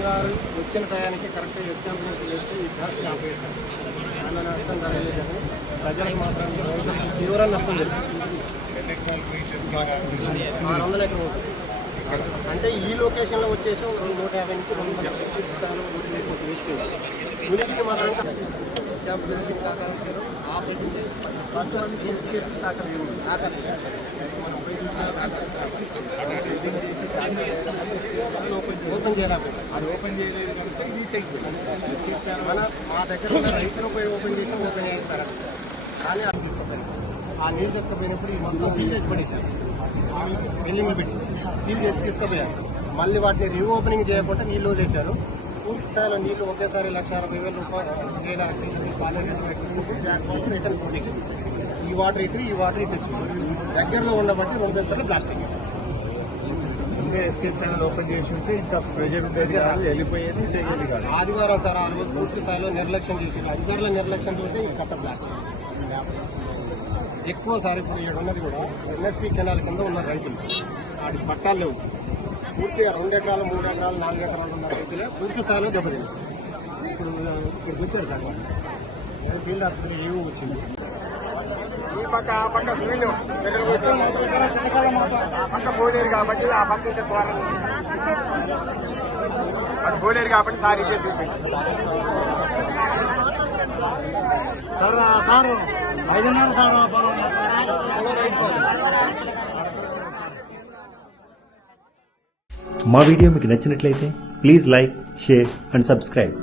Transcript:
గారు వచ్చిన టయానికి కరెక్ట్గా ఎస్టాబ్లిష్ చేసి ఈ గ్యాస్ ఆపేశారు చాలా నష్టం జరగలేదని ప్రజలకు మాత్రం తీవ్ర నష్టం జరిగింది ఆరు వందల ఎకరం అంటే ఈ లొకేషన్లో వచ్చేసి ఒక రెండు నూట యాభై నుంచి రెండు వందల పూర్తి స్థాయిలో ఊరికి లేకపోతే వేసుకుంది ఉనికికి మాత్రం స్టాంప్ బిల్డింగ్ దాఖలు ఆపరేటింగ్ ఓపెన్ చేయలేకపోయింది అది ఓపెన్ చేయలేదు కనుక హీట్ అయిపోయింది మన మా దగ్గర ఉన్న రైతులు పోయి ఓపెన్ చేసి ఓపెన్ చేస్తారు కానీ అది తీసుకుపోయింది సార్. ఆ నీళ్ళు తీసుకుపోయినప్పుడు ఈ మొత్తం సీల్ చేసి పడేశారు. బిల్డింగ్లు పెట్టి సీల్ చేసి తీసుకుపోయారు. మళ్ళీ వాటిని రీఓపెనింగ్ చేయకుండా నీళ్ళు వదిలేశారు. పూర్తి స్థాయిలో నీళ్ళు ఒకేసారి లక్ష అరవై వేల రూపాయలు రిటర్న్ ఈ వాటర్ ఇటు ఈ వాటర్ ఇటు దగ్గరలో ఉండబట్టి రెండు ప్లాస్టిక్. ముందే ఎస్కేప్ ఛానల్ ఓపెన్ చేసి ఉంటే ఇంత ప్రెజర్ ఉండేది కాదు వెళ్ళిపోయేది తెలియదు కాదు. ఆదివారం సార్ ఆ రోజు పూర్తి స్థాయిలో నిర్లక్ష్యం చేసి అధికారుల నిర్లక్ష్యం చూస్తే ఈ కట్ట ప్లాస్టిక్ ఎక్కువ సార్ ఇప్పుడు ఇక్కడ ఉన్నది కూడా ఎన్ఎస్పి కెనాల్ కింద ఉన్న రైతులు. వాటి పట్టాలు లేవు. పూర్తిగా రెండు ఎకరాలు మూడు ఎకరాలు నాలుగు ఎకరాలు ఉన్న రైతులే పూర్తి స్థాయిలో దెబ్బతింది ఇప్పుడు ఇక్కడికి వచ్చారు సార్ ఫీల్డ్ ఆఫీసర్ ఏవో వచ్చింది. ఈ పక్క ఆ పక్క ఆ పక్క పోలేరు కాబట్టి ఆ పక్క ఇంకా ద్వారం అది పోలేరు కాబట్టి సార్ ఇచ్చేసేసి. సార్. ఐదున్నర సార్ మా వీడియో మీకు నచ్చినట్లయితే please like share and subscribe.